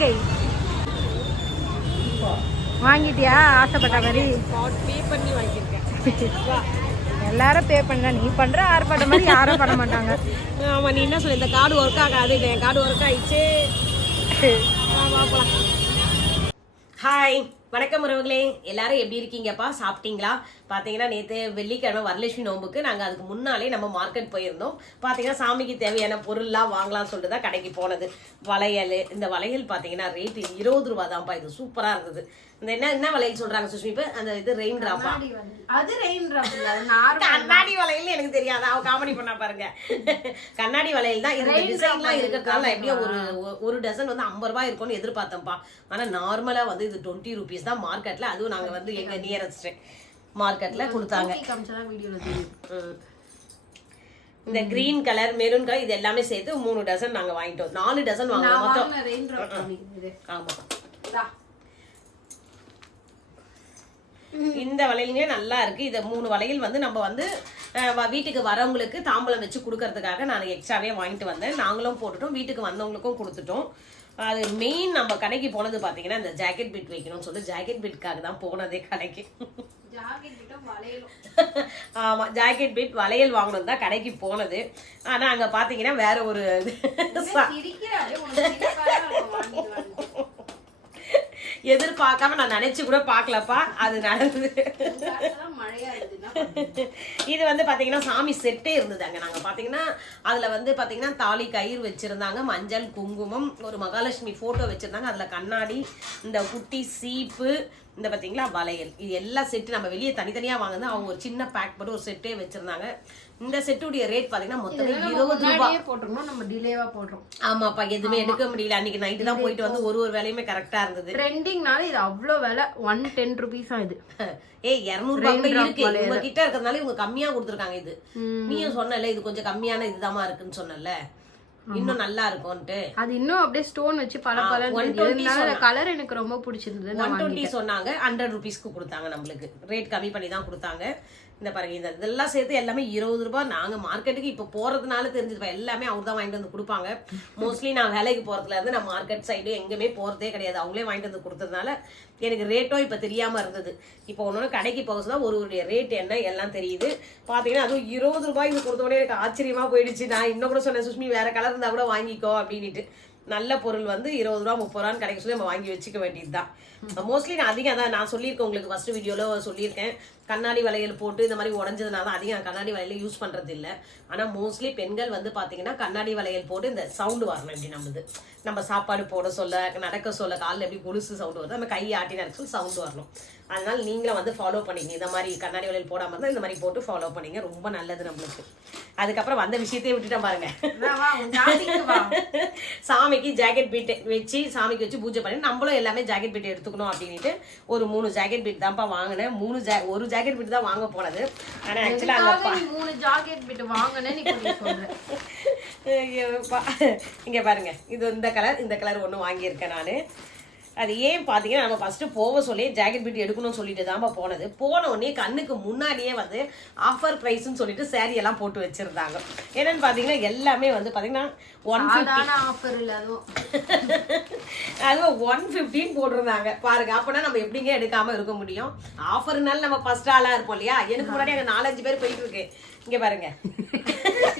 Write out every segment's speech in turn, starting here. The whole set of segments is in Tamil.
நகை வாங்கிட்டியா? ஆசைப்பட்ட மாதிரி பே பண்ணி வாங்கியிருக்கேன். எல்லாரும் பே பண்ண, நீ பண்ற ஆர்ப்பாட்டம் மாதிரி யாரும் பண்ண மாட்டாங்க. ஆமாம், நீ என்ன சொல்ல, இந்த கார்டு ஒர்க் ஆகாது, என் கார்டு ஒர்க் ஆயிடுச்சு. ஹாய், வணக்கம் உறவுகளே, எல்லாரும் எப்படி இருக்கீங்கப்பா? சாப்பிட்டீங்களா? பார்த்தீங்கன்னா நேற்று வெள்ளிக்கிழமை வரலட்சுமி நோம்புக்கு நாங்கள் அதுக்கு முன்னாலே நம்ம மார்க்கெட் போயிருந்தோம். பார்த்தீங்கன்னா சாமிக்கு தேவையான பொருள்லாம் வாங்கலாம்னு சொல்லிட்டு தான் கடைக்கு போனது. வளையல், இந்த வளையல் பார்த்தீங்கன்னா ரேட்டு 20 ரூபா தான்ப்பா. இது சூப்பராக இருந்தது. இந்த என்ன வளையல் சொல்றாங்க சுஷ்மி? இப்போ அந்த இது ரெயின் ட்ராப்பா? அது ரெயின் ட்ராப் இல்ல, கண்ணாடி வளையல் எனக்கு தெரியாது, அவ காமெடி பண்ணா பாருங்க. கண்ணாடி வளையல் தான். இந்த டிசைன்லாம் இருக்கிறதுனால எப்படியும் ஒரு டசன் வந்து 50 ரூபாய் இருக்கும்னு எதிர்பார்த்தோம்ப்பா. ஆனா நார்மலா வந்து இது 20 rupees தான் மார்க்கெட்ல. அதுவும் நாங்க வந்து எங்க நியரஸ்ட் மார்க்கெட்ல கொடுத்தாங்க. இந்த கிரீன் கலர், மெரூன் கலர், இது எல்லாமே சேர்த்து 3 டசன் நாங்க வாங்கிட்டோம். 4 டசன் வாங்கினோம் மொத்தம். ஆமா, இந்த வளையலுமே நல்லா இருக்கு. இதை 3 வளையல் வந்து நம்ம வந்து வீட்டுக்கு வரவங்களுக்கு தாம்பலம் வச்சு கொடுக்கறதுக்காக நான் எக்ஸ்ட்ராவே வாங்கிட்டு வந்தேன். நாங்களும் போட்டுட்டோம், வீட்டுக்கு வந்தவங்களுக்கும் கொடுத்துட்டோம். அது மெயின் நம்ம கடைக்கு போனது பார்த்தீங்கன்னா இந்த ஜாக்கெட் பிட் வைக்கணும்னு சொல்லிட்டு ஜாக்கெட் பிட்காக தான் போனதே கடைக்கு. ஆமா, ஜாக்கெட் பிட் வளையல் வாங்கணும் தான் கடைக்கு போனது. ஆனா அங்க பாத்தீங்கன்னா வேற ஒரு எதிர்பார்க்காம நான் நினைச்சு கூட பாக்கலப்பா, அது நடந்தது. இது வந்து பாத்தீங்கன்னா சாமி செட்டே இருந்தது அங்க. நாங்க பாத்தீங்கன்னா அதுல வந்து பாத்தீங்கன்னா தாலி கயிறு வச்சிருந்தாங்க, மஞ்சள் குங்குமம், ஒரு மகாலட்சுமி போட்டோ வச்சிருந்தாங்க, அதுல கண்ணாடி, இந்த குட்டி சீப்பு, இந்த பாத்தீங்களா வளையல், இது எல்லா செட்டு நம்ம வெளியே தனித்தனியா வாங்குது. அவங்க ஒரு சின்ன பேக் போட்டு ஒரு செட்டே வச்சிருந்தாங்க. இந்த செட்டுடைய ரேட் பாத்தீங்கன்னா மொத்தம் 20 ரூபாய் போட்டுருந்தோம். நம்ம டிலேவா போடுறோம். ஆமாப்பா, எதுவுமே எடுக்க முடியல. அன்னைக்கு நைட்டு தான் போயிட்டு வந்து ஒரு வேலையுமே கரெக்டா இருந்தது. ட்ரெண்டிங்னால இது அவ்வளவு விலை 110 rupees இது. 200 ரூபாய் இருக்கு. உங்க கிட்ட இருக்கிறதுனால இவங்க கம்மியா கொடுத்துருக்காங்க. இது நீயும் சொன்னல, இது கொஞ்சம் கம்மியான இதுதான் இருக்குன்னு சொன்னல, இன்னும் நல்லா இருக்கும்ட்டு. அது இன்னும் அப்படியே ஸ்டோன் வச்சு பல கலர் எனக்கு ரொம்ப பிடிச்சிருந்தது. 120 சொன்னாங்க, 100 rupeesக்கு கொடுத்தாங்க. நம்மளுக்கு ரேட் கம்மி பண்ணி தான் கொடுத்தாங்க. இந்த பாருங்க, இந்த இதெல்லாம் சேர்த்து எல்லாமே 20 ரூபாய். நாங்க மார்க்கெட்டுக்கு இப்ப போறதுனால தெரிஞ்சது, எல்லாமே அவர் தான் வாங்கிட்டு வந்து கொடுப்பாங்க. மோஸ்ட்லி நான் வேலைக்கு போறதுல இருந்து நான் மார்க்கெட் சைடு எங்கேயுமே போறதே கிடையாது. அவங்களே வாங்கிட்டு வந்து கொடுத்ததுனால எனக்கு ரேட்டும் இப்ப தெரியாம இருந்தது. இப்போ ஒன்னொன்னு கடைக்கு போகதான் ஒருவருடைய ரேட் என்ன எல்லாம் தெரியுது. பாத்தீங்கன்னா அதுவும் 20 ரூபாய் இது கொடுத்தோடனே எனக்கு ஆச்சரியமா போயிடுச்சு. நான் இன்னும் கூட சொன்னேன், சுஷ்மி வேற கலர் இருந்தா கூட வாங்கிக்கோ அப்படின்ட்டு. நல்ல பொருள் வந்து 20 ரூபா 30 ரூபான்னு கிடைக்க சொல்லி நம்ம வாங்கி வச்சுக்க வேண்டியதுதான். மோஸ்ட்லி நான் அதிகம் தான் நான் சொல்லியிருக்கேன், உங்களுக்கு ஃபர்ஸ்ட் வீடியோல சொல்லியிருக்கேன், கண்ணாடி வளையல் போட்டு இந்த மாதிரி உடஞ்சதுனால அதிகம் நான் கண்ணாடி வளையல யூஸ் பண்றது இல்லை. ஆனா மோஸ்ட்லி பெண்கள் வந்து பாத்தீங்கன்னா கண்ணாடி வளையல் போட்டு இந்த சவுண்டு வரணும். எப்படி நம்ம சாப்பாடு போட சொல்ல, நடக்க சொல்ல, காலில் எப்படி கொலுசு சவுண்டு வருது, நம்ம கை ஆட்டி நடக்க சொல்ல சவுண்டு வரணும். அதனால நீங்களும் வந்து ஃபாலோ பண்ணிங்க. இந்த மாதிரி கண்ணாடி வளையல் போடாம இருந்தால் இந்த மாதிரி போட்டு ஃபாலோ பண்ணிங்க, ரொம்ப நல்லது நம்மளுக்கு. அதுக்கப்புறம் வந்த விஷயத்தையே விட்டுட்டேன் பாருங்க. சாமிக்கு ஜாக்கெட் பீட் வச்சு சாமிக்கு வச்சு பூஜை பண்ணி நம்மளும் எல்லாமே ஜாக்கெட் பீட் எடுத்துக்கணும் அப்படின்ட்டு ஒரு 3 ஜாக்கெட் பீட் தான்ப்பா வாங்கினேன். ஒரு ஜாக்கெட் பீட் தான் வாங்க போனது. ஆனா ஆக்சுவலா 3 ஜாக்கெட் பீட் வாங்கினேன். இங்க பாருங்க, இது இந்த கலர் ஒன்று வாங்கியிருக்கேன் நான். அது ஏன் பார்த்தீங்கன்னா நம்ம ஃபர்ஸ்ட் போக சொல்லி ஜாக்கெட் பீட் எடுக்கணும்னு சொல்லிட்டு தான் போனது. போன உடனே கண்ணுக்கு முன்னாடியே வந்து ஆஃபர் ப்ரைஸ்ன்னு சொல்லிட்டு சாரி எல்லாம் போட்டு வச்சிருந்தாங்க. என்னன்னு பார்த்தீங்கன்னா எல்லாமே வந்து பார்த்தீங்கன்னா 150 ஆஃபர் இல்லை, அதுவும் 115 போட்டிருந்தாங்க பாருங்க. அப்போனா நம்ம எப்படிங்க எடுக்காம இருக்க முடியும்? ஆஃபர்னால நம்ம ஃபர்ஸ்ட் ஆளா இருப்போம் இல்லையா? எனக்கு முன்னாடி அங்கே 4-5 பேர் போயிட்டு இருக்கு. இங்க பாருங்க,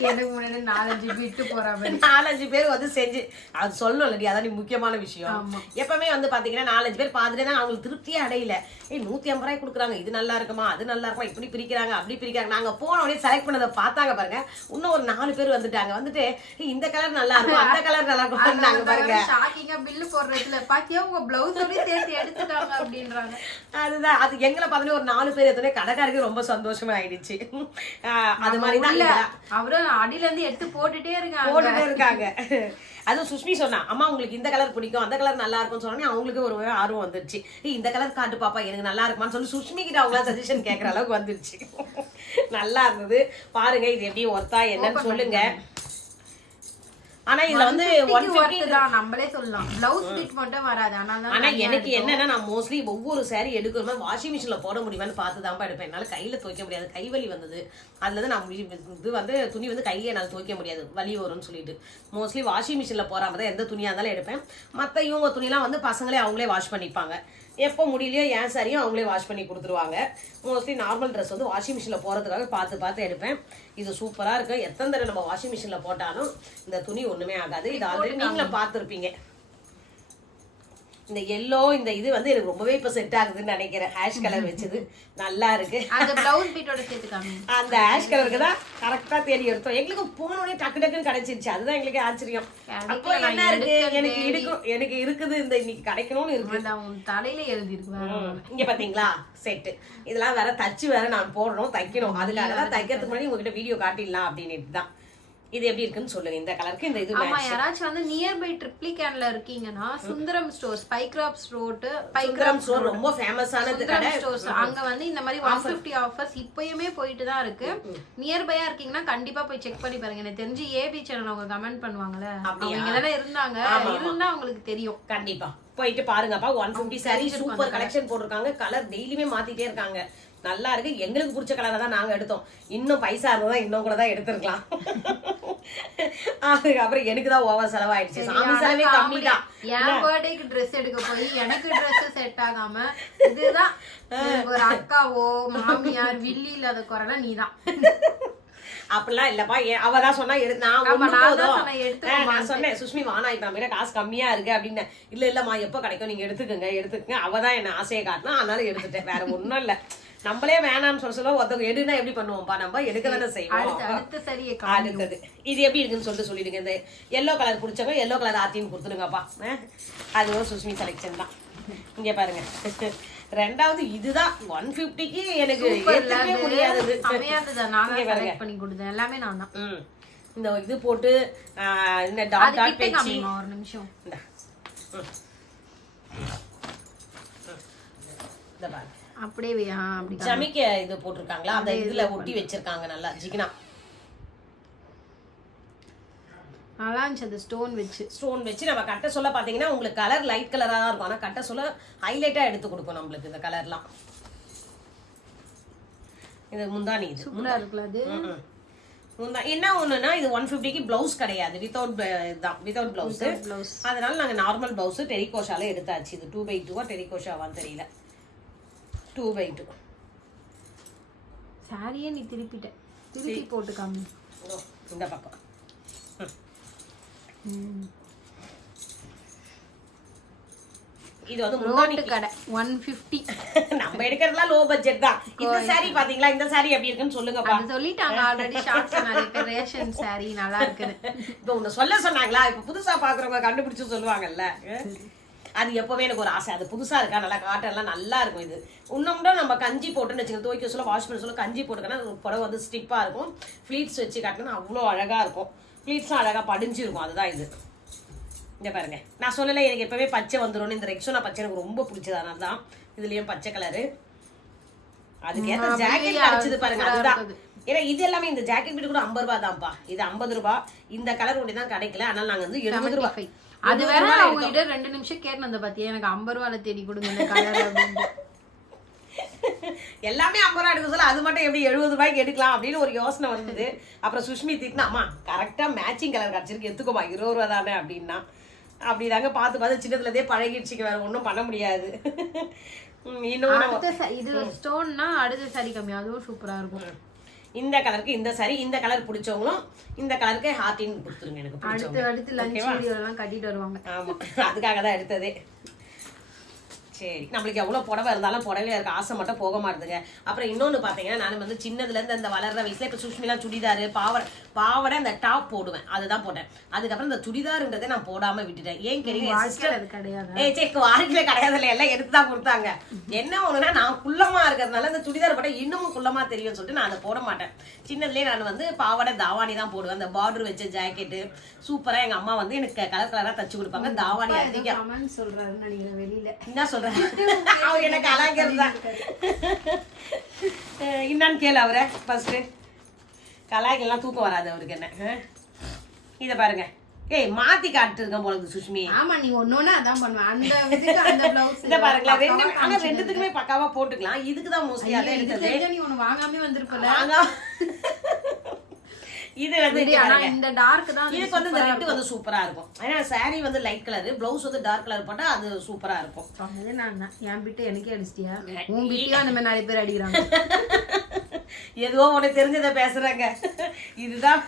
எனக்கு முன்னாடி 4-5 பேர் வந்து செஞ்சு அது சொல்லலடி, அதான் முக்கியமான விஷயம். எப்பவுமே வந்து பாத்தீங்கன்னா 4-5 பேர் பார்த்துட்டே தான் அவங்களுக்கு திருப்தியே அடையில. 150 ரூபாய் கொடுக்குறாங்க, இது நல்லா இருக்குமா, அது நல்லா இருக்குமா, இப்படி பிரிக்கிறாங்க அப்படி பிரிக்கிறாங்க. நாங்க போன உடனே செலக்ட் பண்ணதை பார்த்தாங்க பாருங்க. இன்னும் ஒரு 4 பேர் வந்துட்டு இந்த கலர் நல்லா இருக்கும், அந்த கலர் நல்லா இருக்கும் நாங்க பாருங்க. பில்லு போடுறதுல பாத்தியா உங்க பிளவுஸோட சேர்த்து எடுத்துட்டாங்க அப்படின்றாங்க. அதுதான், அது எங்களை பார்த்தோன்னே ஒரு 4 பேர் எத்தனை கடைக்காரருக்கு ரொம்ப சந்தோஷமா ஆயிடுச்சு. அது மாதிரிதான் அவரும் அடியில இருந்து எடுத்து போட்டுட்டே இருக்காங்க. அதுவும் சுஷ்மி சொன்னா, அம்மா உங்களுக்கு இந்த கலர் பிடிக்கும், அந்த கலர் நல்லா இருக்கும்னு சொன்னோன்னே அவங்களுக்கு ஒரு ஆர்வம் வந்துருச்சு. இந்த கலர் காட்டு பாப்பா, எனக்கு நல்லா இருக்குமான்னு சொல்லி சுஷ்மி கிட்ட அவங்களா சஜஷன் கேட்கற அளவுக்கு வந்துருச்சு. நல்லா இருந்தது பாருங்க. இது எப்படி ஒர்த்தா என்னன்னு சொல்லுங்க. ஆனா இதுல வந்து 150 தான் நம்மளே சொல்லலாம். பிளவுஸ் பிட் மட்டும் வராது. ஆனா எனக்கு என்னன்னா நான் மோஸ்ட்லி ஒவ்வொரு saree எடுக்கிறோமா வாஷிங் மிஷின்ல போட முடியுமான்னு பார்த்து தான் எடுப்பேன். என்னால கையில துவைக்க முடியாது, கைவலி வந்தது. அதுல நான் இது வந்து துணி வந்து கையில என்னால துவைக்க முடியாது, வலி வரும்னு சொல்லிட்டு மோஸ்ட்லி வாஷிங் மிஷின்ல போறாம தான் எந்த துணியா இருந்தாலும் எடுப்பேன். மத்த இவங்க துணிலாம் வந்து பசங்களே அவங்களே வாஷ் பண்ணிப்பாங்க. எப்போ முடியலையோ என் சாரியும் அவங்களே வாஷ் பண்ணி கொடுத்துருவாங்க. மோஸ்ட்லி நார்மல் ட்ரெஸ் வந்து வாஷிங் மிஷினில் போகிறதுக்காக பார்த்து எடுப்பேன். இது சூப்பராக இருக்கு. எத்தனை தடவை நம்ம வாஷிங் மிஷினில் போட்டாலும் இந்த துணி ஒன்றுமே ஆகாது. இது ஆல்ரெடி நீங்களும் பார்த்துருப்பீங்க. இந்த எல்லோ இந்த இது வந்து எனக்கு ரொம்பவே இப்போ செட் ஆகுதுன்னு நினைக்கிறேன். ஆஷ் கலர் வச்சது நல்லா இருக்கு. அந்த பிளவுஸ் பீட்டோட சேர்த்துக்காங்க. அந்த ஆஷ் கலருக்கு தான் கரெக்டா தேடி எடுத்தோம். எங்களுக்கு போனோடனே டக்கு டக்குன்னு கிடைச்சிருச்சு. அதுதான் எங்களுக்கு ஆச்சரியம். அப்போ என்ன இருக்கு, எனக்கு இருக்குது இந்த இன்னைக்கு கிடைக்கணும்னு இருக்கு. தலையில எழுதி இருக்கு. இங்க பாத்தீங்களா செட்டு, இதெல்லாம் வேற தச்சு வேற நான் போடணும், தைக்கணும். அதுக்காக தான் தைக்கிறதுக்கு முன்னாடி உங்ககிட்ட வீடியோ காட்டிடலாம் அப்படின்னு தான். இது எப்படி இருக்குன்னு சொல்லுங்க. இந்த கலருக்கு இந்த இது ஆமா, யாராச்சும் வந்து நியர்பை ட்ரிப்ளிகேன்ல இருக்கீங்கன்னா Sundaram stores, Pycrofts road, Pycrofts store ரொம்ப ஃபேமஸானது கடை. ஸ்டோர்ஸ் அங்க வந்து இந்த மாதிரி 150 ஆஃபர்ஸ் இப்பயுமே போயிட்டு தான் இருக்கு. நியர்பையா இருக்கீங்கன்னா கண்டிப்பா போய் செக் பண்ணி பாருங்க. எனக்கு தெரிஞ்சு ஏபி சேனல் அவங்க கமெண்ட் பண்ணுவாங்கல்ல, அவங்க இங்க தானே இருந்தாங்க, இருந்தா உங்களுக்கு தெரியும். கண்டிப்பா போயிட்டு பாருங்கப்பா. 150 சாரி சூப்பர் கலெக்ஷன் போட்டிருக்காங்க. கலர் டெய்லியுமே மாத்திட்டே இருக்காங்க. நல்லா இருக்கு. எங்களுக்கு பிடிச்ச கலரை தான் நாங்க எடுத்தோம். இன்னும் பைசா இருந்தா இன்னும் கூட தான் எடுத்துருக்கலாம். அதுக்கப்புறம் எனக்கு தான் ஓவர் செலவாயிடுச்சு. சாமி செலவே கம்மி தான். என் பர்த்டேக்கு ட்ரெஸ் எடுக்க போய் எனக்கு ட்ரெஸ் செட் ஆகாம இதுதான் ஒரு அக்காவோ மாமியார் வில்லி இல்லாத குறைனா நீதான். அப்படிலாம் இல்லப்பா. அவதான் சொன்னா நான் சொன்னேன் சுஷ்மி வானா இப்ப நம்ம காசு கம்மியா இருக்கு அப்படின்னு. இல்லம்மா எப்ப கிடைக்கும் நீங்க எடுத்துக்கங்க. அவதான் என்ன ஆசையை காட்டினா, அதனால எடுத்துட்டேன். வேற ஒண்ணும் இல்ல. நம்மளே வேணாம்னு சொல்ல ஒருத்தவங்க எடுனா எப்படி பண்ணுவோம்ப்பா, நம்ம எடுக்க தானே செய்வோம். அடுத்தது இது எப்படி இருக்குன்னு சொல்லிடுங்க. இந்த எல்லோ கலர் பிடிச்சவங்க எல்லோ கலர் ஆத்தின்னு கொடுத்துருங்கப்பா. அதுவும் சுஷ்மி செலெக்ஷன் தான். இங்க பாருங்க. ரெண்டாவது இதுதான் 150க்கு எனக்கு ஏத்துக்கவே முடியாதது. எல்லாமே நான் தான். இந்த இது போட்டு இந்த டாட் டாட் பேச்சி ஒரு நிமிஷம் இந்த பாருங்க. அப்படியே அப்படி ஜமிக்க இது போட்டிருக்காங்களா, அந்த இதுல ஒட்டி வச்சிருக்காங்க நல்லா ஜிகினா. நல்லா இருந்துச்சு. அந்த ஸ்டோன் வச்சு நம்ம கட்ட சொல்ல பாத்தீங்கன்னா உங்களுக்கு கலர் லைட் கலரா தான் இருக்கும். ஆனா கட்ட சொல்ல ஹைலைட்டா எடுத்து கொடுக்கும் நம்மளுக்கு இந்த கலர்லாம். இது முந்தானி இது சூப்பரா இருக்குல. அது முந்தா என்ன ஒண்ணுன்னா இது 150க்கு பிளவுஸ் கிடையாது, வித்தவுட் பிளவுஸ். அதனால நாங்க நார்மல் பிளவுஸ் டெரிகோஷால எடுத்தாச்சு. இது 2x2 டெரிகோஷாவான்னு தெரியல. 2x2 சாரியே நீ திருப்பி போட்டு காமி. இந்த பக்கம் இது வந்து முந்தானி கடை 150. நம்ம எடுக்கிறதுலாம் லோ பட்ஜெட் தான். இந்த சாரி பாத்தீங்களா, இந்த சாரி எப்படி இருக்குன்னு சொல்லுங்கப்பா. சொல்லிட்டாங்க ஆல்ரெடி ஷார்ட்ஸ் நிறைய பேர் ரேஷன் சாரி நல்லா இருக்குன்னு. இப்போ ஒன்னு சொல்ல சொன்னாங்களா, இப்ப புதுசா பாக்குறவங்க கண்டுபிடிச்சு சொல்லுவாங்கல்ல. அது எப்பவுமே எனக்கு ஒரு ஆசை. அது புதுசா இருக்கா, நல்லா காட்டன் எல்லாம் நல்லா இருக்கும். இது இன்னும் நம்ம கஞ்சி போட்டுன்னு வச்சுக்கோங்க, துவைக்க சொல்ல வாஷ் பண்ண சொல்ல கஞ்சி போட்டுக்கன்னா புடவை வந்து ஸ்டிப்பா இருக்கும். ஃபிளீட்ஸ் வச்சு காட்டினா அவ்வளோ அழகா இருக்கும். ஃபிளீட்ஸும் அழகா படிஞ்சு இருக்கும். அதுதான் இது. இங்க பாருங்க, நான் சொல்லல எனக்கு எப்பவுமே பச்சை வந்துடும். இந்த ரெக்ஸோனா பச்சை எனக்கு ரொம்ப பிடிச்சதான தான். இதுலயும் பச்சை கலரு. அதுக்கேற்ற ஜாக்கெட் கிடைச்சது பாருங்க. அதுதான். ஏன்னா இது எல்லாமே இந்த ஜாக்கெட் பீட் கூட 50 ரூபாய் தான்ப்பா. இது 50 ரூபாய். இந்த கலர் ஒண்ணு தான் கிடைக்கல. அதனால நாங்க வந்து 70 ரூபாய். அது வேற அவங்க கிட்ட 2 நிமிஷம் கேட்டு வந்த பாத்தியா, எனக்கு 50 ரூபாயில தேடி கொடுங்க இந்த கலர் அப்படின்னு. எல்லாமே 50 ரூபாய் எடுக்க சொல்ல அது மட்டும் எப்படி 70 ரூபாய்க்கு எடுக்கலாம் அப்படின்னு ஒரு யோசனை வந்தது. அப்புறம் சுஷ்மி திட்டினா, அம்மா கரெக்டா மேட்சிங் கலர் கிடைச்சிருக்கு, எடுத்துக்கோமா 20 ரூபா தானே அப்படின்னா. அப்படிதாங்க பார்த்து சின்னதுல இருந்தே பழகிடுச்சுக்கு, வேற ஒன்றும் பண்ண முடியாது. இது ஸ்டோன்னா அடுத்த சாரி கம்மி, அதுவும் சூப்பரா இருக்கும். இந்த கலருக்கு இந்த சாரி, இந்த கலர் பிடிச்சவங்களும் இந்த கலருக்கு ஹார்டின் கொடுத்துருங்க. எனக்கு அடுத்து லஞ்ச் வீடியோ எல்லாம் கட்டிட்டு வருவாங்க. ஆமா, அதுக்காக தான் எடுத்ததே. சரி, நம்மளுக்கு எவ்வளவு புடவை இருந்தாலும் புடவையா இருக்க ஆசை மட்டும் போக மாட்டுதுங்க. அப்புறம் இன்னொன்னு பாத்தீங்கன்னா, நான் வந்து சின்னதுல இருந்து அந்த வளர்ற வயசுல இப்ப சுஷ்மிலாம் சுடிதாரு பாவடை அந்த டாப் போடுவேன், அதுதான் போட்டேன். அதுக்கப்புறம் இந்த சுடிதாருன்றதை நான் போடாம விட்டுட்டேன். ஏன் கேட்டீங்க, வாழ்க்கையில கிடையாது, எல்லாம் எடுத்துதான் கொடுத்தாங்க. என்ன ஒண்ணுன்னா, நான் குள்ளமா இருக்கிறதுனால இந்த சுடிதார் போட்டா இன்னமும் குள்ளமா தெரியும் சொல்லிட்டு நான் அதை போட மாட்டேன். சின்னதுலயே நான் வந்து பாவடை தாவாணி தான் போடுவேன். அந்த பார்டர் வச்ச ஜாக்கெட்டு சூப்பரா எங்க அம்மா வந்து எனக்கு கலர் கலரா தச்சு கொடுப்பாங்க. தாவாணி அதிகம் சொல்றாருன்னு நினைக்கிறேன். வெளியில என்ன சொல்றேன், அவர் எனக்கு கலாய்க்கிறதா என்னன்னு கேளு அவரை ஃபர்ஸ்ட். கலாய்க்கெல்லாம் தூக்கம் வராது அவருக்கு. என்ன இதை பாருங்க, ஏய் மாத்தி காட்டுங்க போல இருக்கு சுஷ்மி. ஆமா நீ ஒன்னொன்னு அதான் பண்ணுவ. அந்த இதுக்கு அந்த ப்ளவுஸ் இந்த பாருங்களா ரெண்டு ஆனா ரெண்டுத்துக்குமே பக்காவா போட்டுக்கலாம். இதுக்கு தான் மோஸ்ட்லி அத எடுத்தது. நீ ஒன்னு வாங்காமே வந்திருப்பல. இது வந்து இந்த டார்க் தான் இதுக்கு வந்து இந்த ரெட் வந்து சூப்பரா இருக்கும். ஏன்னா saree வந்து லைட் கலர், ப்ளவுஸ் வந்து டார்க் கலர் போட்டா அது சூப்பரா இருக்கும். சொன்னதே நான் என் பிட்டு எனக்கே அடிச்சிட்டியா? உன் பிட்டியா அந்த மாதிரி நிறைய பேர் அடிக்கிறாங்க. ஏதோ உனக்கு தெரிஞ்சதை பேசுறாங்க. இதுதான்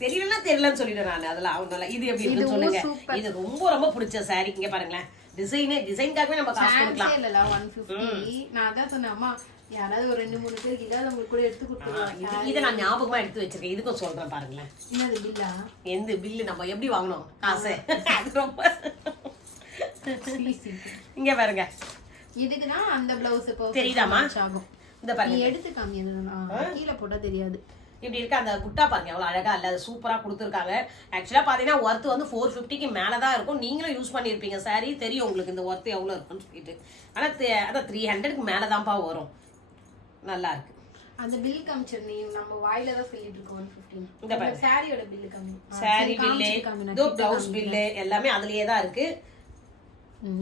தெரியலன்னு சொல்லிடுறேன் நான். அதெல்லாம் அவனால இது எப்படி இருக்குன்னு சொல்லுங்க. இது ரொம்ப ரொம்ப பிடிச்ச saree. இங்க பாருங்களேன், டிசைனுக்காகவே நம்ம காசு கொடுக்கலாம். இல்ல 150. நான் அதான் சொன்னேன் அம்மா யாராவது ஒரு 2-3 பேருக்கு இதாவது உங்களுக்கு கூட எடுத்து கொடுத்துருவாங்க. இதை நான் ஞாபகமா எடுத்து வச்சிருக்கேன். இதுக்கும் சொல்றேன் பாருங்களேன். என்னது பில்லா? எந்த பில்லு நம்ம எப்படி வாங்கணும் காசு அது ரொம்ப இங்க பாருங்க. இதுக்குதான் அந்த பிளவுஸ் தெரியுதாமா? இந்த பாருங்க, நீ எடுத்து காமி. கீழே போட்டா தெரியாது. இப்படி இருக்க அந்த குட்டா பாருங்க எவ்வளவு அழகா இல்ல, அது சூப்பரா கொடுத்துருக்காங்க. ஆக்சுவலா பாத்தீங்கன்னா ஒர்த் வந்து 450க்கு மேலதான் இருக்கும். நீங்களும் யூஸ் பண்ணிருப்பீங்க சாரி, தெரியும் உங்களுக்கு இந்த ஒர்த் எவ்வளவு இருக்குன்னு சொல்லிட்டு. ஆனா அதான் 300க்கு மேலதான்ப்பா வரும். நல்லா இருக்கு. அந்த பில் காமிச்சர் நீ நம்ம வாயில தான் சொல்லிட்டு இருக்கோம். 115. இந்த பாருங்க சாரியோட பில் காமி. சாரி பில்லு, இதோ பிளவுஸ் பில்லு எல்லாமே அதுலயே தான் இருக்கு.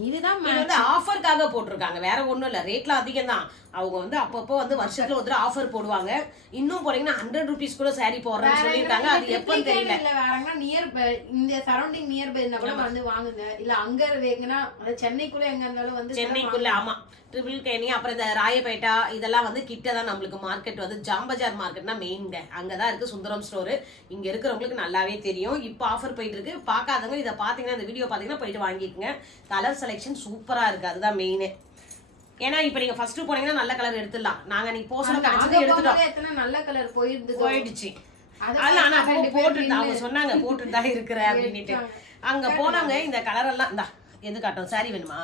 இதுதான் வந்து ஆஃபர்க்காக போட்டிருக்காங்க, வேற ஒண்ணும் இல்ல. ரேட்ல அதிகம் தான். அவங்க வந்து அப்பப்போ வந்து வருஷத்துல ஒரு ஆஃபர் போடுவாங்க. இன்னும் போனீங்கன்னா 100 rupees கூட சாரி போடுறேன்னு சொல்லிருக்காங்க. அது எப்பன்னு தெரியல. நியர் இந்த சரௌண்டிங் நியர் பை கூட வந்து வாங்குங்க. இல்ல அங்க வேங்கன்னா சென்னைக்குள்ள எங்க இருந்தாலும் வந்து சென்னைக்குள்ள ஆமா ட்ரிபிள் கேணி, அப்புறம் இந்த ராயப்பேட்டா இதெல்லாம் வந்து கிட்ட தான் நம்மளுக்கு மார்க்கெட் வந்து ஜாம்பஜார் மார்க்கெட்னா மெயின். அங்கதான் இருக்கு சுந்தரம் ஸ்டோர். இங்க இருக்கிறவங்களுக்கு நல்லாவே தெரியும். இப்போ ஆஃபர் போயிட்டு இருக்கு. பார்க்காதவங்க இதை பாத்தீங்கன்னா, இந்த வீடியோ பாத்தீங்கன்னா போயிட்டு வாங்கிக்கோங்க. கலர் செலெக்ஷன் சூப்பரா இருக்கு, அதுதான் மெயின். ஏன்னா இப்ப நீங்க ஃபர்ஸ்ட் போனீங்கன்னா நல்ல கலர் எடுத்துடலாம். நாங்க நீ போஸ்ட்ல கிடைச்சது எடுத்துட்டோம். நல்ல கலர் போயிடுச்சு. ஆனா போட்டுட்டு அவங்க சொன்னாங்க போட்டுட்டு தான் இருக்கிற அப்படின்ட்டு. அங்க போனாங்க இந்த கலர் எல்லாம் இந்தா எது காட்டும் சாரி வேணுமா,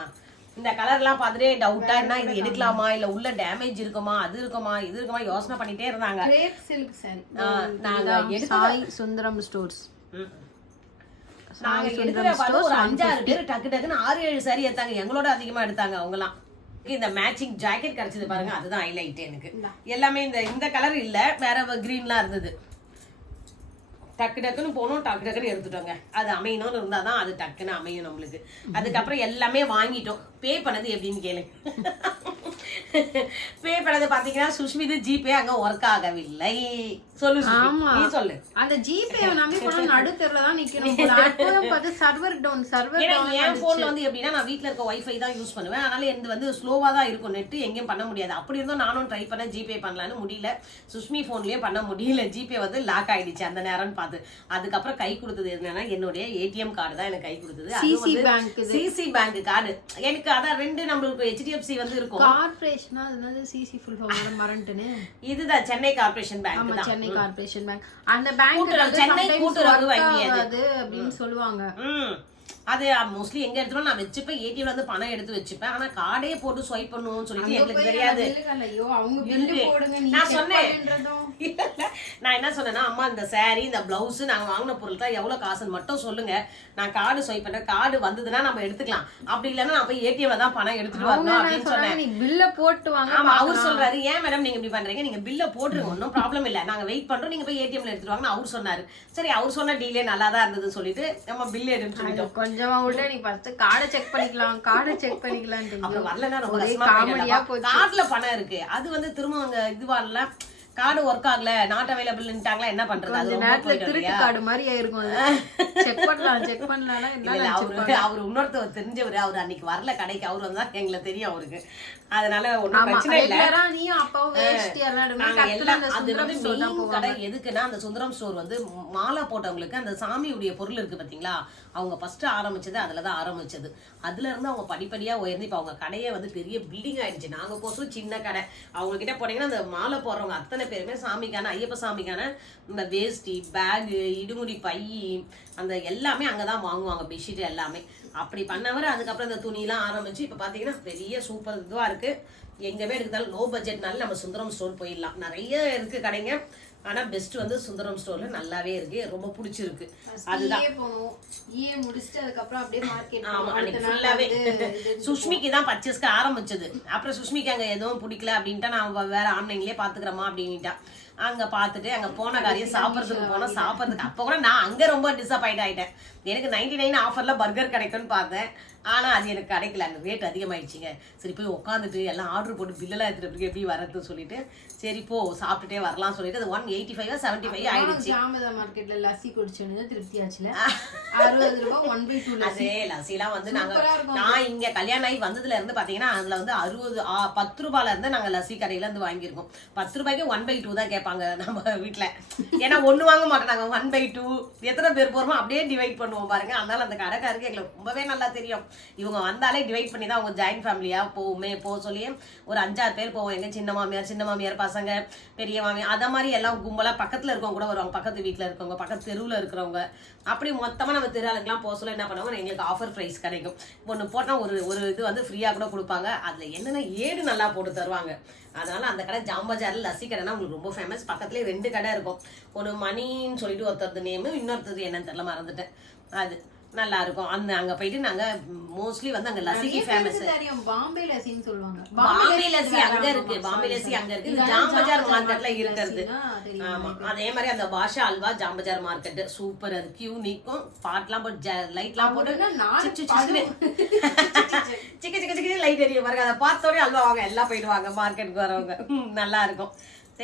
இந்த கலர் எல்லாம் பார்த்துட்டே டவுட்டா என்ன இது எடுக்கலாமா இல்ல உள்ள டேமேஜ் இருக்குமா அது இருக்குமா இது இருக்குமா யோசனை பண்ணிட்டே இருந்தாங்க. நாங்க சாய் சுந்தரம் ஸ்டோர்ஸ் நாங்க எடுக்கிற பார்த்து ஒரு 5-6 பேர் டக்கு டக்குன்னு 6-7 சாரி எடுத்தாங்க. எங்களோட அதிகமா எடுத்தாங்க அவங்க எல்லாம். இந்த மேட்சிங் ஜாக்கெட் கிடைச்சது பாருங்க, அதுதான் ஹைலைட் எனக்கு. எல்லாமே இந்த கலர் இல்ல, வேற கிரீன்லாம் இருந்தது. டக்கு டக்குன்னு போனோம், டக்கு டக்குன்னு எடுத்துட்டோங்க. அது அமையணும்னு இருந்தாதான் அது டக்குன்னு அமையும் நம்மளுக்கு. அதுக்கப்புறம் எல்லாமே வாங்கிட்டோம். பே பண்ணது எப்படின்னு கேளுங்க. பே பண்ணது பாத்தீங்கன்னா சுஷ்மிது ஜிபே அங்க ஒர்க் ஆகவில்லை. சொல்லு நீ சொல்லு. அந்த ஜிபே நம்பி போனா நடுத்தெருல தான் நிக்கணும். Server down. என் போன்ல வந்து எப்படின்னா நான் வீட்ல இருக்க வைஃபை தான் யூஸ் பண்ணுவேன். அதனால எனக்கு வந்து ஸ்லோவா தான் இருக்கும், நெட் எங்கேயும் பண்ண முடியாது. அப்படி இருந்தும் நானும் ட்ரை பண்ண ஜிபே பண்ணலான்னு முடியல. சுஷ்மி போன்லயே பண்ண முடியல. ஜிபே வந்து லாக் ஆயிடுச்சு அந்த நேரம் பார்த்து. அதுக்கப்புறம் கை கொடுத்தது என்னன்னா என்னுடைய ஏடிஎம் கார்டு தான் எனக்கு கை கொடுத்தது. சிசி பேங்க் கார்டு எனக்கு. அதான் ரெண்டு நம்மளுக்கு HDFC வந்து இருக்கும். கார்ப்பரேஷனா அது சிசி ஃபுல் ஃபார்ம் மறந்துட்டேனே. இதுதான் சென்னை கார்ப்பரேஷன் பேங்க். ஆமா சென்னை கார்ப்பரேஷன் பேங்க். அந்த பேங்க் சென்னை கூட்டுறவு வங்கி அது அப்படின்னு சொல்லுவாங்க. அது மோஸ்ட்லி எங்க எடுத்துறோம் நான் வச்சுப்பேன். ஏடிஎம்ல இருந்து பணம் எடுத்து வச்சுப்பேன். ஆனா கார்டே போட்டு ஸ்வைப் பண்ணுவோம்னு சொல்லிட்டு எங்களுக்கு தெரியாது. நான் சொன்னேன், நான் என்ன சொன்னேன்னா அம்மா இந்த சாரி இந்த பிளவுஸ் நாங்க வாங்கின பொருள் தான் எவ்வளவு காசுன்னு மட்டும் சொல்லுங்க, நான் கார்டு ஸ்வைப் பண்றேன். கார்டு வந்ததுன்னா நம்ம எடுத்துக்கலாம், அப்படி இல்லைன்னா நான் போய் ஏடிஎம்ல தான் பணம் எடுத்துட்டு வரணும் அப்படின்னு சொன்னேன். பில்ல போட்டு வாங்க. ஆமா அவர் சொல்றாரு, ஏன் மேடம் நீங்க இப்படி பண்றீங்க, நீங்க பில்ல போட்டுருங்க ஒன்னும் ப்ராப்ளம் இல்ல, நாங்க வெயிட் பண்றோம், நீங்க போய் ஏடிஎம்ல எடுத்துட்டு வாங்கன்னு அவர் சொன்னாரு. சரி அவர் சொன்ன டீலே நல்லா தான் இருந்ததுன்னு சொல்லிட்டு நம்ம பில் எடுன்னு சொல்லிட்டோம். கொஞ்சமா உள்ள நீ ஃபர்ஸ்ட் கார்டை செக் பண்ணிக்கலாம், கார்டை செக் பண்ணிக்கலாம். அப்புறம் வரலன்னா ரொம்ப காமெடியா போச்சு. கார்டுல பணம் இருக்கு, அது வந்து திரும்ப அங்க இதுவால கார்டு ஒர்க் ஆகல, நாட் அவைலபிள்ன்ட்டாங்களா, என்ன பண்றது? அது நேரத்துல திருட்டு கார்டு மாதிரி ஆயிருக்கும். செக் பண்ணலாம், செக் பண்ணலாம். அவர் இன்னொருத்தர் தெரிஞ்சவர், அவர் அன்னைக்கு வரல கடைக்கு, அவர் வந்தா எங்களுக்கு தெரியும் அவருக்கு. அதனால ஒண்ணும் பிரச்சனை இல்ல. நீயும் அப்பாவும் அது வந்து மெயின் கடை எதுக்குன்னா அந்த சுந்தரம் ஸ்டோர் வந்து மாலை போட்டவங்களுக்கு அந்த சாமியுடைய பொருள் இருக்கு பாத்தீங்களா, அவங்க ஃபர்ஸ்ட் ஆரம்பிச்சது அதுலதான் ஆரம்பிச்சது. அதுல இருந்து அவங்க படிப்படியா உயர்ந்து இப்ப அவங்க கடையே வந்து பெரிய பில்டிங் ஆயிடுச்சு. நாங்க போசும் சின்ன கடை. அவங்க கிட்ட போனீங்கன்னா அந்த மாலை போடுறவங்க அத்தனை பேருமே சாமிக்கான ஐயப்ப சாமிக்கான இந்த வேஷ்டி பேக் இடுமுடி பை அந்த எல்லாமே அங்கதான் வாங்குவாங்க, பெட்ஷீட் எல்லாமே. அப்படி பண்ணவர் அதுக்கப்புறம் இந்த துணியெல்லாம் ஆரம்பிச்சு இப்ப பாத்தீங்கன்னா பெரிய சூப்பர் இதுவா இருக்கு. எங்கவே எடுத்தாலும் லோ பட்ஜெட்னால நம்ம சுந்தரம் ஸ்டோர் போயிடலாம். நிறைய இருக்கு கடைங்க. ஆனா பெஸ்ட் வந்து சுந்தரம் ஸ்டோர்ல நல்லாவே இருக்கு, ரொம்ப பிடிச்சிருக்கு. அதுதான் போனோம், முடிச்சிட்டு அதுக்கப்புறம் அப்படியே மார்க்கெட். ஆமா, அன்னைக்கு ஃபுல்லாவே சுஷ்மிக்கு தான் பர்ச்சேஸ்க்கு ஆரம்பிச்சது. அப்புறம் சுஷ்மிக்கு அங்க எதுவும் பிடிக்கல அப்படின்ட்டா நான் வேற ஆன்லைன்லயே பாத்துக்கிறோமா அப்படின்ட்டா அங்க பாத்துட்டு அங்க போன காரியம் சாப்பிட்றதுக்கு போனோம். சாப்பிட்றதுக்கு அப்ப கூட நான் அங்க ரொம்ப டிசப்பாயிண்ட் ஆயிட்டேன். எனக்கு 99 ஆஃபர்ல பர்கர் கிடைக்கும்னு பார்த்தேன், ஆனா அது எனக்கு கிடைக்கல, அந்த ரேட் அதிகமாயிடுச்சுங்க. சரி போய் உட்காந்துட்டு எல்லாம் ஆர்டர் போட்டு பில்லெல்லாம் எடுத்துட்டு எப்படி வரதுன்னு சொல்லிட்டு சரி போ சாப்பிட்டுட்டே வரலாம் சொல்லிட்டு அது 185 75 ஆயிடுச்சு. ஜாமதா மார்க்கெட்ல லஸ்ஸி குடிச்சோன்னு திருப்தி ஆச்சுல. 60 ரூபாய் 1/2 லஸ்ஸி. அதே லஸ்ஸிலாம் வந்து நான் இங்க கல்யாணம் ஆகி வந்ததுல இருந்து பாத்தீங்கன்னா அதுல வந்து 10 ரூபாயில இருந்து நாங்க லஸ்ஸி கடையில இருந்து வாங்கியிருக்கோம். 10 ரூபாய்க்கு 1/2 தான் கேட்பாங்க நம்ம வீட்டுல. ஏன்னா ஒண்ணு வாங்க மாட்டோம் நாங்க, 1/2 எத்தனை பேர் போறோமோ அப்படியே டிவைட் பண்ணுவோம் பாருங்க. அதனால அந்த கடைக்காருக்கு எங்களுக்கு ரொம்பவே நல்லா தெரியும். இவங்க வந்தாலே டிவைட் பண்ணி தான் அவங்க ஜாயின்ட் ஃபேமிலியா போவோமே, போக சொல்லி ஒரு 5-6 பேர் போவோம். எங்க சின்ன மாமியார் பசங்க, பெரிய மாமியார், அத மாதிரி எல்லாம் கும்பலா பக்கத்துல இருக்கவங்க கூட வருவாங்க, பக்கத்து வீட்டுல இருக்கவங்க, பக்கத்து தெருவுல இருக்கிறவங்க, அப்படி மொத்தமா நம்ம தெருவுக்கெல்லாம் போக சொல்ல என்ன பண்ணுவாங்க, எங்களுக்கு ஆஃபர் பிரைஸ் கிடைக்கும். ஒண்ணு போட்டா ஒரு இது வந்து ஃப்ரீயா கூட கொடுப்பாங்க. அதுல என்னன்னா ஏடு நல்லா போட்டு தருவாங்க. அதனால அந்த கடை ஜாம்பஜார்ல லஸ்ஸி கடைனா உங்களுக்கு ரொம்ப ஃபேமஸ். பக்கத்துலேயே 2 கடை இருக்கும். ஒன்று மணின்னு சொல்லிட்டு ஒருத்தர் நேமு, இன்னொருத்தர் என்னன்னு தெரியல மறந்துட்டேன். அது நல்லா இருக்கும். அங்க போயிட்டு நாங்க மோஸ்ட்லி வந்து அங்க லஸ்ஸிக்கு ஃபேமஸ். பாம்பே லஸ்ஸின்னு சொல்லுவாங்க. பாம்பே லஸ்ஸி அங்க இருக்கு, பாம்பே லஸ்ஸி அங்க இருக்கு. இது ஜாம்பஜார் மார்க்கெட்ல இருக்கிறது. ஆமா, அதே மாதிரி அந்த பாஷா அல்வா ஜாம்பஜார் மார்க்கெட் சூப்பர். அது கியூ நிக்கும், பாட்லாம் போட்டு லைட்லாம் போட்டு சிக்கு லைட் எரியும் பாருங்க. அதை பார்த்தோடனே அல்வா வாங்க எல்லாம் போயிடுவாங்க மார்க்கெட்டுக்கு வரவங்க. நல்லா இருக்கும்.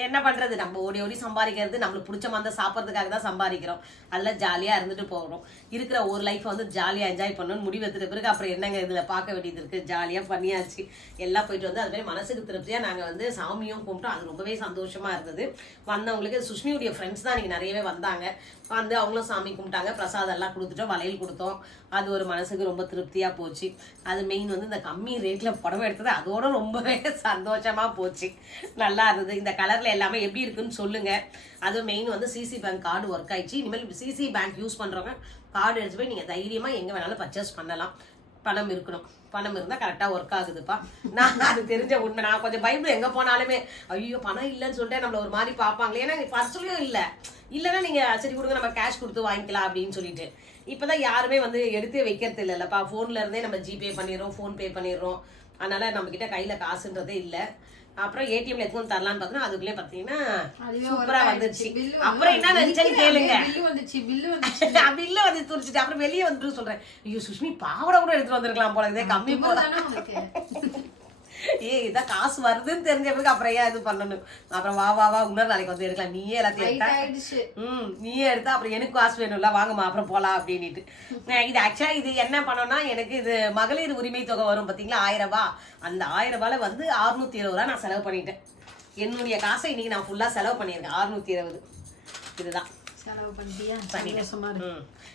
என்ன பண்றது, நம்ம ஓடி சம்பாதிக்கிறது நம்மளுக்கு பிடிச்ச மாதிரி சாப்பிட்றதுக்காக தான் சம்பாதிக்கிறோம். அதுல ஜாலியா இருந்துட்டு போகிறோம். இருக்கிற ஒரு லைஃப் வந்து ஜாலியா என்ஜாய் பண்ணணும்னு முடிவு எடுத்துட்ட பிறகு அப்புறம் என்னங்க இதுல பார்க்க வேண்டியது இருக்கு. ஜாலியா பண்ணியாச்சு, எல்லாம் போயிட்டு வந்து அது மாதிரி மனசுக்கு திருப்தியா நாங்க வந்து சாமியும் கும்பிட்டோம். அது ரொம்பவே சந்தோஷமா இருந்தது. வந்தவங்களுக்கு சுஷ்மியுடைய ஃப்ரெண்ட்ஸ் தான் இன்னைக்கு நிறையவே வந்தாங்க. வந்து அவங்களும் சாமி கும்பிட்டாங்க, பிரசாதம் எல்லாம் கொடுத்துட்டோம், வளையல் கொடுத்தோம். அது ஒரு மனசுக்கு ரொம்ப திருப்தியா போச்சு. அது மெயின் வந்து இந்த கம்மி ரேட்ல புடவை எடுத்தது அதோட ரொம்பவே சந்தோஷமா போச்சு. நல்லா இருந்தது. இந்த கலர்ல எல்லாமே எப்படி இருக்குன்னு சொல்லுங்க. அது மெயின் வந்து சிசி பேங்க் கார்டு ஒர்க் ஆயிடுச்சு. இனிமேல் சிசி பேங்க் யூஸ் பண்றவங்க கார்டு எடுத்து போய் நீங்க தைரியமா எங்க வேணாலும் பர்ச்சேஸ் பண்ணலாம். பணம் இருக்கணும், பணம் இருந்தா கரெக்டா ஒர்க் ஆகுதுப்பா. நான் அது தெரிஞ்ச உண்மை. நான் கொஞ்சம் பயப்படும் எங்க போனாலுமே, ஐயோ பணம் இல்லைன்னு சொல்லிட்டு நம்மள ஒரு மாதிரி பார்ப்பாங்களே. ஏன்னா பர்சனலும் இல்லைன்னா நீங்க சரி கொடுங்க நம்ம கேஷ் கொடுத்து வாங்கிக்கலாம் அப்படின்னு சொல்லிட்டு. இப்பதான் யாருமே வந்து எடுத்து வைக்கிறது இல்லைல்லப்பா. போன்ல இருந்தே நம்ம ஜிபே பண்ணிடுறோம், போன் பே பண்ணிடுறோம். அதனால நம்ம கிட்ட கையில காசுன்றதே இல்லை. அப்புறம் ஏடிஎம்ல எதுவும் தரலான்னு பார்த்தோம்னா அதுக்குள்ளே பார்த்தீங்கன்னா சூப்பரா வந்துருச்சு. அப்புறம் என்ன நினைச்சேன்னு கேளுங்க, பில்லு வந்து துரிச்சிட்டு அப்புறம் வெளியே வந்துட்டு சொல்றேன், ஐயோ சுஷ்மி பாவடை கூட எடுத்துட்டு வந்திருக்கலாம் போல, இதே கம்மி போல. இதான் காசு வருதுன்னு தெரிஞ்ச பிறகு அப்புறம் ஏன் இது பண்ணணும். அப்புறம் வா இன்னொரு நாளைக்கு வந்து எடுக்கலாம், நீயே எல்லாத்தையும் எடுத்தா நீயே எடுத்தா அப்புறம் எனக்கு காசு வேணும்ல, வாங்கம்மா அப்புறம் போலாம் அப்படின்ட்டு. இது ஆக்சுவலா இது என்ன பண்ணோம்னா, எனக்கு இது மகளிர் உரிமை தொகை வரும் பாத்தீங்களா 1000 ரூபாய். அந்த 1000 ரூபாயில வந்து 620 ரூபாய் நான் செலவு பண்ணிட்டேன். என்னுடைய காசை இன்னைக்கு நான் ஃபுல்லா செலவு பண்ணியிருக்கேன். 620 இதுதான்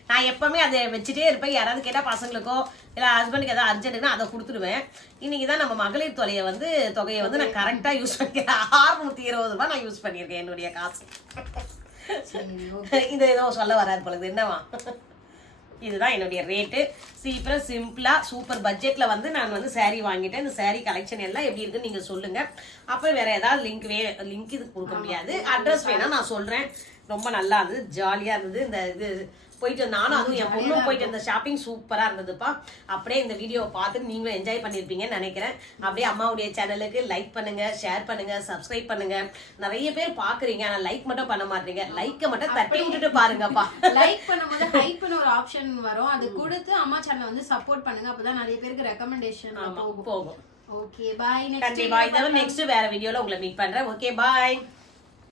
நான் எப்பவுமே அதை வச்சுட்டே இருப்பேன். யாராவது கேட்டா பசங்களுக்கோ இல்ல ஹஸ்பண்டுக்கு ஏதாவது அர்ஜென்ட்னா அதை கொடுத்துடுவேன். இன்னைக்குதான் நம்ம மகளிர் தொகையை வந்து நான் கரெக்டா யூஸ் பண்ணிக்கிறேன். 620 ரூபாய் நான் யூஸ் பண்ணியிருக்கேன் என்னுடைய காசு. இது ஏதோ சொல்ல வராது பொழுது என்னவா. இதுதான் என்னுடைய ரேட்டு. சீப்பராக சிம்பிளா சூப்பர் பட்ஜெட்ல வந்து நான் வந்து saree வாங்கிட்டேன். இந்த saree கலெக்ஷன் எல்லாம் எப்படி இருக்குன்னு நீங்க சொல்லுங்க. அப்புறம் வேற ஏதாவது லிங்க் இது கொடுக்க முடியாது, அட்ரஸ் வேணா நான் சொல்றேன். ரொம்ப நல்லா இருந்தது, ஜாலியா இருந்தது. இந்த இது போயிட்டு நானும் அதுவும் என் பொண்ணும் போயிட்டு இந்த ஷாப்பிங் சூப்பரா இருந்ததுப்பா. அப்படியே இந்த வீடியோவை பார்த்துட்டு நீங்களும் என்ஜாய் பண்ணிருப்பீங்கன்னு நினைக்கிறேன். அப்படியே அம்மாவுடைய சேனலுக்கு லைக் பண்ணுங்க, ஷேர் பண்ணுங்க, சப்ஸ்கிரைப் பண்ணுங்க. நிறைய பேர் பாக்குறீங்க ஆனா லைக் மட்டும் பண்ண மாட்டீங்க. லைக்க மட்டும் தட்டி விட்டுட்டு பாருங்கப்பா. லைக் பண்ணும்போது ஹைப்னு ஒரு ஆப்ஷன் வரும், அது கொடுத்து அம்மா சேனலை வந்து சப்போர்ட் பண்ணுங்க. அப்பதான் நிறைய பேருக்கு ரெக்கமெண்டேஷன் போகும். போகும். Okay bye. கண்டிப்பா இதெல்லாம் நெக்ஸ்ட் வேற வீடியோல உங்களை மீட் பண்றேன். Okay bye.